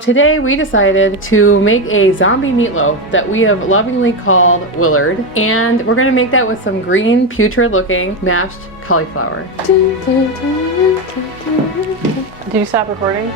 Today we decided to make a zombie meatloaf that we have lovingly called Willard, and we're going to make that with some green putrid looking mashed cauliflower. Did you stop recording?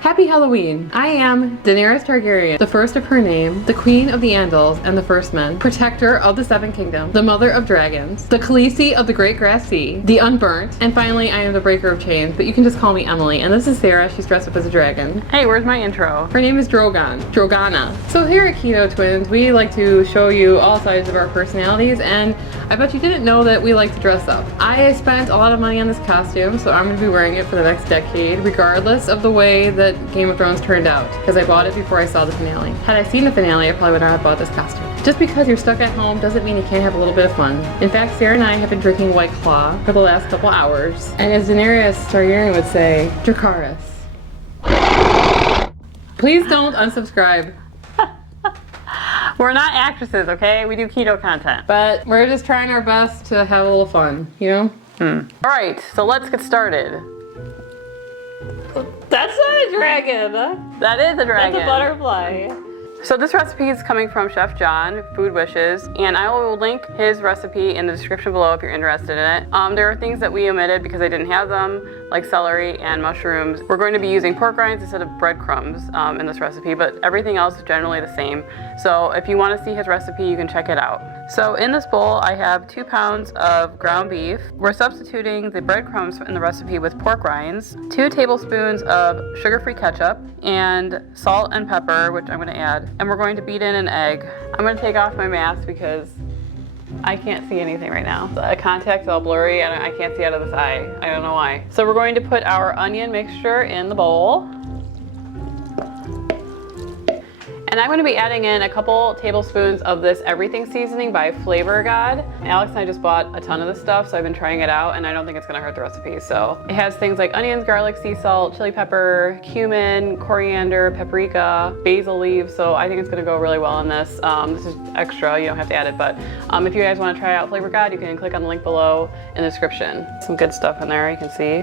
Happy Halloween! I am Daenerys Targaryen, the first of her name, the Queen of the Andals and the First Men, protector of the Seven Kingdoms, the Mother of Dragons, the Khaleesi of the Great Grass Sea, the Unburnt, and finally I am the Breaker of Chains, but you can just call me Emily. And this is Sarah, she's dressed up as a dragon. Hey, where's my intro? Her name is Drogana. So here at Keto Twins, we like to show you all sides of our personalities, and I bet you didn't know that we like to dress up. I spent a lot of money on this costume, so I'm going to be wearing it for the next decade, regardless of the way that Game of Thrones turned out, because I bought it before I saw the finale. Had I seen the finale, I probably would not have bought this costume. Just because you're stuck at home doesn't mean you can't have a little bit of fun. In fact, Sarah and I have been drinking White Claw for the last couple hours, and as Daenerys Targaryen would say, Dracarys. Please don't unsubscribe. We're not actresses, okay? We do keto content. But we're just trying our best to have a little fun, you know? All right, so let's get started. That's not a dragon. That is a dragon. That's a butterfly. So this recipe is coming from Chef John, Food Wishes, and I will link his recipe in the description below if you're interested in it. There are things that we omitted because I didn't have them, like celery and mushrooms. We're going to be using pork rinds instead of breadcrumbs in this recipe, but everything else is generally the same. So if you want to see his recipe, you can check it out. So in this bowl, I have 2 pounds of ground beef. We're substituting the breadcrumbs in the recipe with pork rinds, 2 tablespoons of sugar-free ketchup, and salt and pepper, which I'm going to add. And we're going to beat in an egg. I'm going to take off my mask because I can't see anything right now. The contact's all blurry and I can't see out of this eye. I don't know why. So we're going to put our onion mixture in the bowl. And I'm going to be adding in a couple tablespoons of this everything seasoning by Flavor God. Alex and I just bought a ton of this stuff, so I've been trying it out, and I don't think it's going to hurt the recipe. So it has things like onions, garlic, sea salt, chili pepper, cumin, coriander, paprika, basil leaves. So I think it's going to go really well in this. This is extra, you don't have to add it, but if you guys want to try out Flavor God, you can click on the link below in the description. Some good stuff in there, you can see.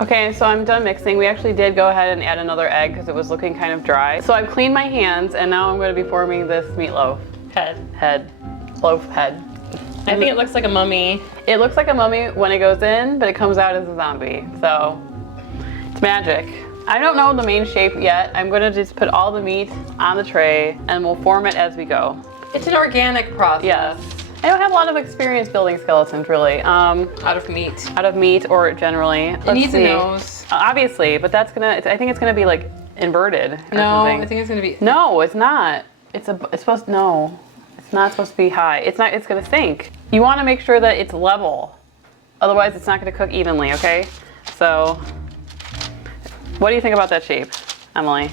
Okay, so I'm done mixing. We actually did go ahead and add another egg because it was looking kind of dry. So I've cleaned my hands and now I'm going to be forming this meatloaf. Loaf head. I think it looks like a mummy. It looks like a mummy when it goes in, but it comes out as a zombie. So it's magic. I don't know the main shape yet. I'm going to just put all the meat on the tray and we'll form it as we go. It's an organic process. Yes. I don't have a lot of experience building skeletons, really. Out of meat. Out of meat, or generally. It needs a nose. Obviously, but that's gonna. I think it's gonna be like inverted. Or something. I think it's gonna be. No, it's not. It's supposed. No, it's not supposed to be high. It's not. It's gonna sink. You want to make sure that it's level. Otherwise, it's not gonna cook evenly. Okay. So, what do you think about that shape, Emily?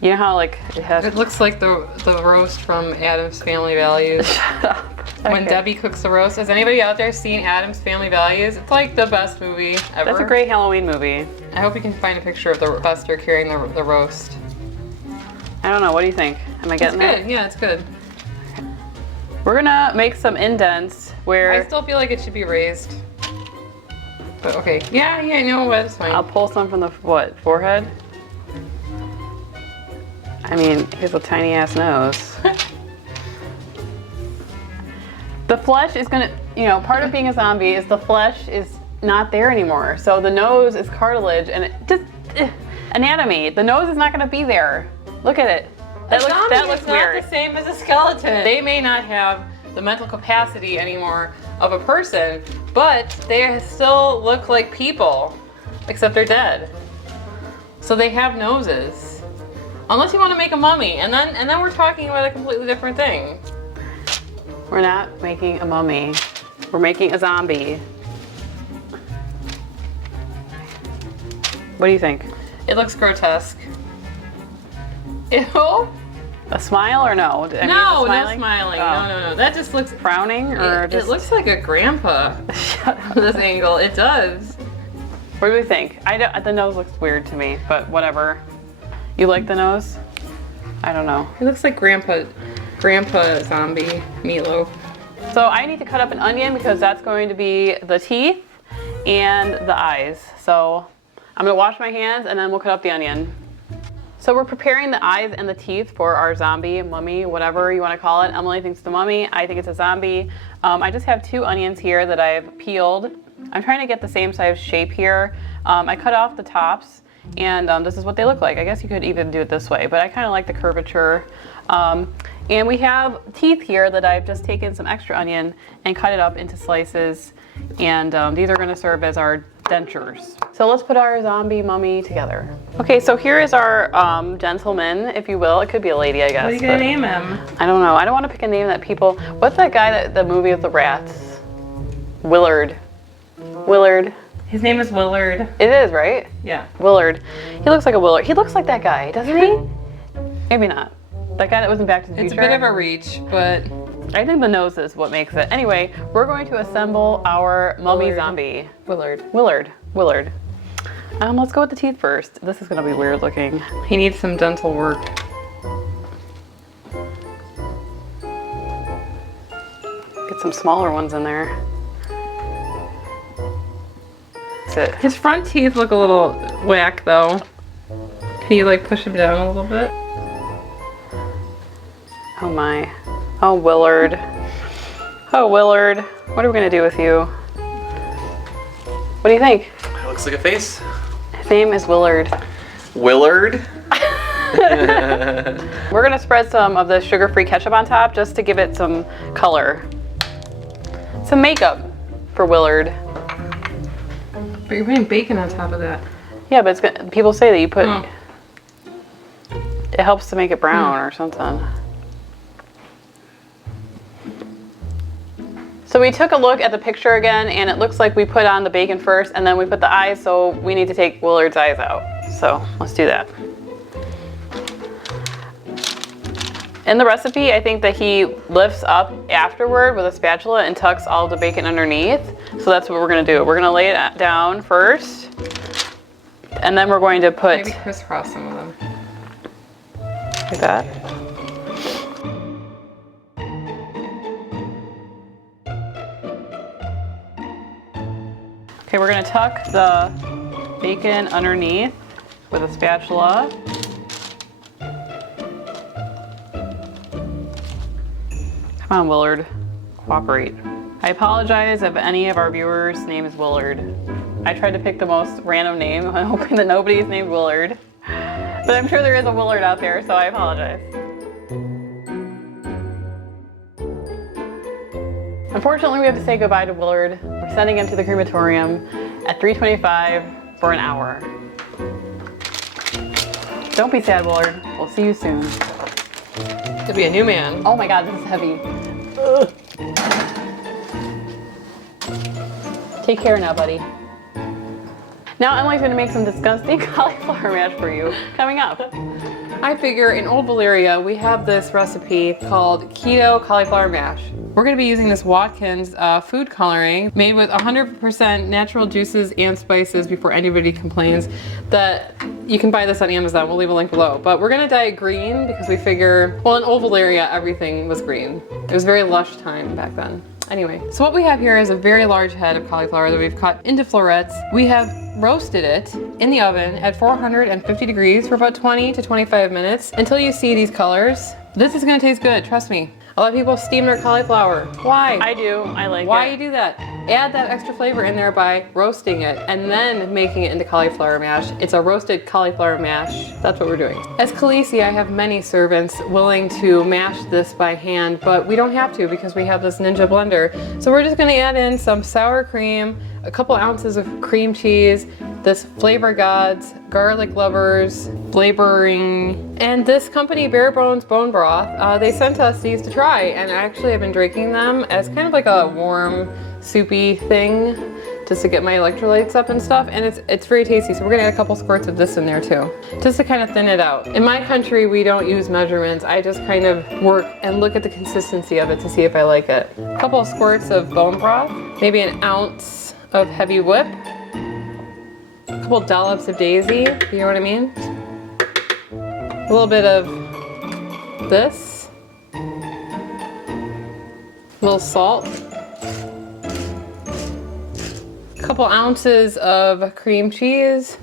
You know how like it has. It looks like the roast from Addams Family Values. Shut up. When Debbie cooks the roast. Has anybody out there seen Addams Family Values? It's like the best movie ever. That's a great Halloween movie. I hope you can find a picture of the Buster carrying the roast. I don't know. What do you think? Am I getting It's good. Yeah, it's good. We're gonna make some indents where I still feel like it should be raised. But okay. Yeah, no, that's fine. I'll pull some from the forehead. I mean, here's a tiny ass nose. The flesh is gonna, part of being a zombie is the flesh is not there anymore. So the nose is cartilage and it just, anatomy. The nose is not gonna be there. Look at it. That looks weird. Not the same as a skeleton. They may not have the mental capacity anymore of a person, but they still look like people, except they're dead. So they have noses. Unless you want to make a mummy, and then we're talking about a completely different thing. We're not making a mummy. We're making a zombie. What do you think? It looks grotesque. Ew. A smile or no? No smiling. Oh. No. That just looks frowning or it looks like a grandpa. Shut up. This angle, it does. What do we think? The nose looks weird to me, but whatever. You like the nose? I don't know. It looks like grandpa zombie meatloaf. So I need to cut up an onion because that's going to be the teeth and the eyes. So I'm gonna wash my hands and then we'll cut up the onion. So we're preparing the eyes and the teeth for our zombie, mummy, whatever you want to call it. Emily thinks it's a mummy, I think it's a zombie. I just have 2 onions here that I've peeled. I'm trying to get the same size shape here. I cut off the tops and this is what they look like. I guess you could even do it this way, but I kind of like the curvature. And we have teeth here that I've just taken some extra onion and cut it up into slices. And these are going to serve as our dentures. So let's put our zombie mummy together. Okay, so here is our gentleman, if you will. It could be a lady, I guess. What are you gonna name him? I don't know. I don't want to pick a name that people... What's that guy that the movie with the rats? Willard. Willard. His name is Willard. It is, right? Yeah. Willard. He looks like a Willard. He looks like that guy, doesn't he? Maybe not. That guy that was in Back to the Future. It's a bit of a reach, but... I think the nose is what makes it. Anyway, we're going to assemble our mummy zombie. Willard. Let's go with the teeth first. This is gonna be weird looking. He needs some dental work. Get some smaller ones in there. That's it. His front teeth look a little whack though. Can you like push him down a little bit? Oh my. Oh, Willard. Oh, Willard. What are we gonna do with you? What do you think? It looks like a face. His name is Willard. Willard. We're gonna spread some of the sugar-free ketchup on top just to give it some color. Some makeup for Willard. But you're putting bacon on top of that. Yeah, but it's good. People say that you put... It helps to make it brown or something. So we took a look at the picture again, and it looks like we put on the bacon first, and then we put the eyes, so we need to take Willard's eyes out. So let's do that. In the recipe, I think that he lifts up afterward with a spatula and tucks all the bacon underneath. So that's what we're gonna do. We're gonna lay it down first, and then we're going to put... Maybe crisscross some of them. Like that. Okay, we're gonna tuck the bacon underneath with a spatula. Come on, Willard, cooperate. I apologize if any of our viewers' name is Willard. I tried to pick the most random name, hoping that nobody's named Willard. But I'm sure there is a Willard out there, so I apologize. Unfortunately, we have to say goodbye to Willard. We're sending him to the crematorium at 3:25 for an hour. Don't be sad, Willard. We'll see you soon. To be a new man. Oh my God, this is heavy. Ugh. Take care now, buddy. Now Emily's gonna make some disgusting cauliflower mash for you coming up. I figure in Old Valeria, we have this recipe called Keto Cauliflower Mash. We're gonna be using this Watkins food coloring made with 100% natural juices and spices before anybody complains that you can buy this on Amazon. We'll leave a link below. But we're gonna dye it green because we figure, well, in Old Valeria, everything was green. It was a very lush time back then. Anyway, so what we have here is a very large head of cauliflower that we've cut into florets. We have roasted it in the oven at 450 degrees for about 20 to 25 minutes until you see these colors. This is gonna taste good, trust me. A lot of people steam their cauliflower. Why? I do, I like it. Why you do that? Add that extra flavor in there by roasting it and then making it into cauliflower mash. It's a roasted cauliflower mash. That's what we're doing. As Khaleesi, I have many servants willing to mash this by hand, but we don't have to because we have this Ninja blender. So we're just gonna add in some sour cream, a couple ounces of cream cheese, this Flavor Gods, garlic lovers, flavoring, and this company, Bare Bones Bone Broth, they sent us these to try, and I actually have been drinking them as kind of like a warm, soupy thing, just to get my electrolytes up and stuff, and it's very tasty. So we're gonna add a couple squirts of this in there too, just to kind of thin it out. In my country, we don't use measurements. I just kind of work and look at the consistency of it to see if I like it. A couple of squirts of bone broth, maybe an ounce of heavy whip, a couple dollops of daisy, you know what I mean? A little bit of this. A little salt. A couple ounces of cream cheese.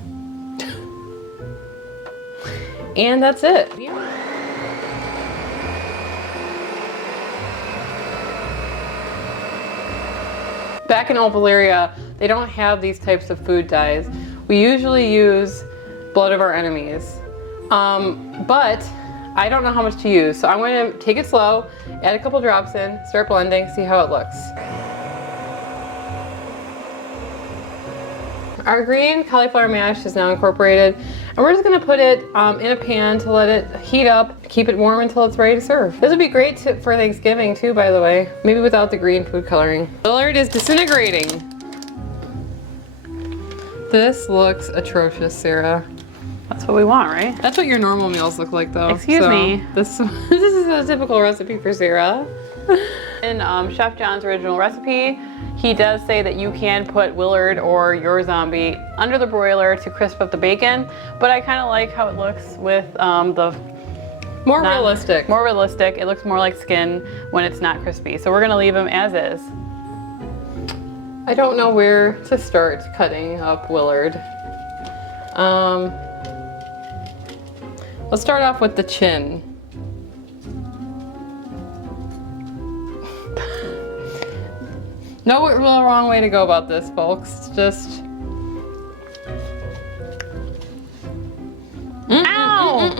And that's it. Back in Old Valyria, they don't have these types of food dyes. We usually use blood of our enemies. But I don't know how much to use, so I'm going to take it slow, add a couple drops in, start blending, see how it looks. Our green cauliflower mash is now incorporated, and we're just going to put it in a pan to let it heat up, keep it warm until it's ready to serve. This would be great for Thanksgiving too, by the way, maybe without the green food coloring. Willard is disintegrating. This looks atrocious, Sarah. That's what we want, right? That's what your normal meals look like, though. Excuse me. This is a typical recipe for Sarah. In Chef John's original recipe, he does say that you can put Willard or your zombie under the broiler to crisp up the bacon, but I kind of like how it looks with the more realistic. More realistic. It looks more like skin when it's not crispy. So we're gonna leave them as is. I don't know where to start cutting up Willard. Let's start off with the chin. No real wrong way to go about this, folks. It's just... Ow!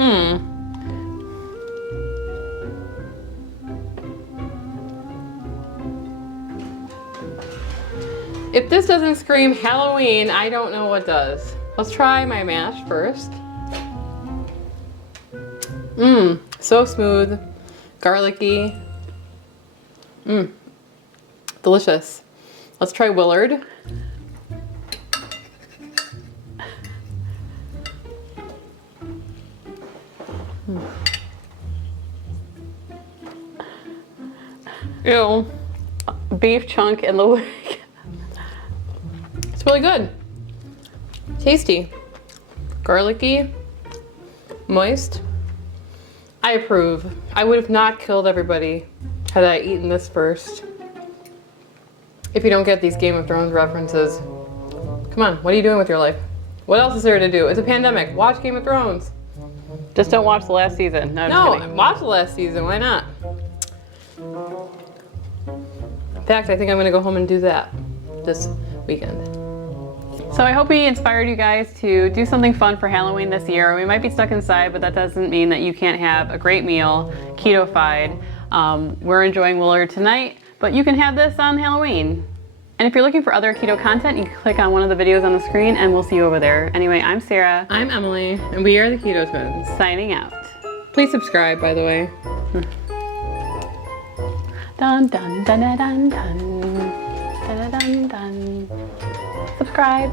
If this doesn't scream Halloween, I don't know what does. Let's try my mash first. Mmm, so smooth, garlicky. Mmm, delicious. Let's try Willard. Ew. Beef chunk in the wig. It's really good. Tasty. Garlicky. Moist. I approve. I would have not killed everybody had I eaten this first. If you don't get these Game of Thrones references, come on, what are you doing with your life? What else is there to do? It's a pandemic. Watch Game of Thrones. Just don't watch the last season. No, I'm just kidding. Watch the last season. Why not? In fact, I think I'm going to go home and do that this weekend. So I hope we inspired you guys to do something fun for Halloween this year. We might be stuck inside, but that doesn't mean that you can't have a great meal, keto-fied. We're enjoying Willard tonight, but you can have this on Halloween. And if you're looking for other keto content, you can click on one of the videos on the screen and we'll see you over there. Anyway, I'm Sarah. I'm Emily, and we are the Keto Twins. Signing out. Please subscribe, by the way. Dun dun dun dun dun dun dun dun dun. Subscribe.